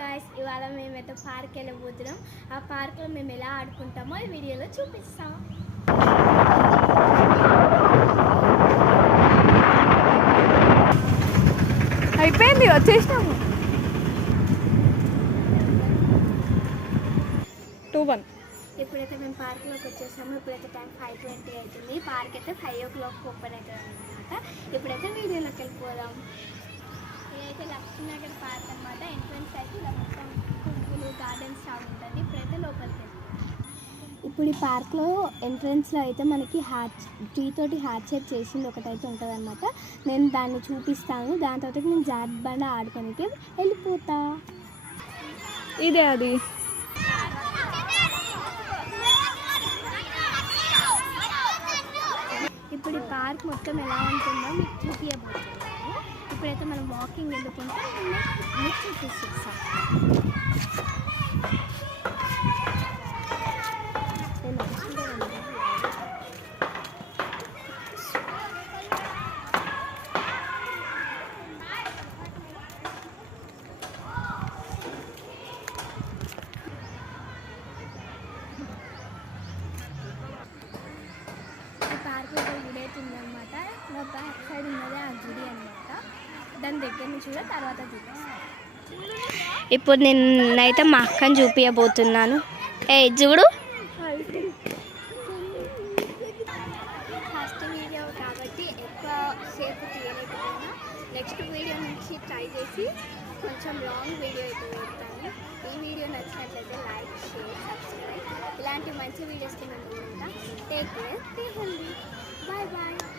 Guys, ఇవాళ మేమైతే park వెళ్ళబోతున్నాం. ఆ పార్క్లో మేము ఎలా ఆడుకుంటామో ఈ వీడియోలో చూపిస్తాం. అయిపోయింది, వచ్చేసినాము. 2-1. ఇప్పుడైతే మేము పార్క్లోకి వచ్చేసాము. ఇప్పుడైతే టైం 5:20 అవుతుంది. పార్క్ అయితే 5 o'clock ఓపెన్ అవుతుంది అనమాట. ఇప్పుడైతే వీడియోలోకి వెళ్ళిపోదాం. ఇదైతే లక్ష్మీనగర్ పార్క్ అనమాట. ఎంట్రన్స్ అయితే ఇలా మొత్తం పువ్వులు గార్డెన్స్ స్టాల్ ఉంటుంది. ఇప్పుడైతే లోపలికి వెళ్తాం. ఇప్పుడు ఈ పార్క్లో ఎంట్రన్స్లో అయితే మనకి ట్రీ తోటి హార్ట్ షేప్ చేసింది ఒకటైతే ఉంటుంది అనమాట. నేను దాన్ని చూపిస్తాను. దాని తర్వాత నేను జాట్ బండ ఆడుకోనికి వెళ్ళిపోతా. ఇదే అది. ఇప్పుడు ఈ పార్క్ మొత్తం ఎలా ఉంటుందో మీకు చూపించబోతున్నాను. ఇప్పుడైతే మనం వాకింగ్ వెళ్ళుకుంటే మీకు చూపిస్తాం. పార్క్ గుడి అయితే ఉందన్నమాట. మా బ్యాక్ సైడ్ ఉన్నదే ఆ గుడి అనమాట. దాని దగ్గర నుంచి కూడా తర్వాత చూపిస్తాను. ఇప్పుడు నేనైతే మా అక్కని చూపించబోతున్నాను. చూడు, ఫస్ట్ వీడియో కాబట్టి ఎక్కువ సేపు తీయలేకపోయినా నెక్స్ట్ వీడియో నుంచి ట్రై చేసి కొంచెం లాంగ్ వీడియో అయితే పెడతాను. ఈ వీడియో నచ్చినట్లయితే లైక్, షేర్, సబ్స్క్రైబ్. ఇలాంటి మంచి వీడియోస్కి నన్ను ఉంటా. Take care, stay healthy. Bye bye.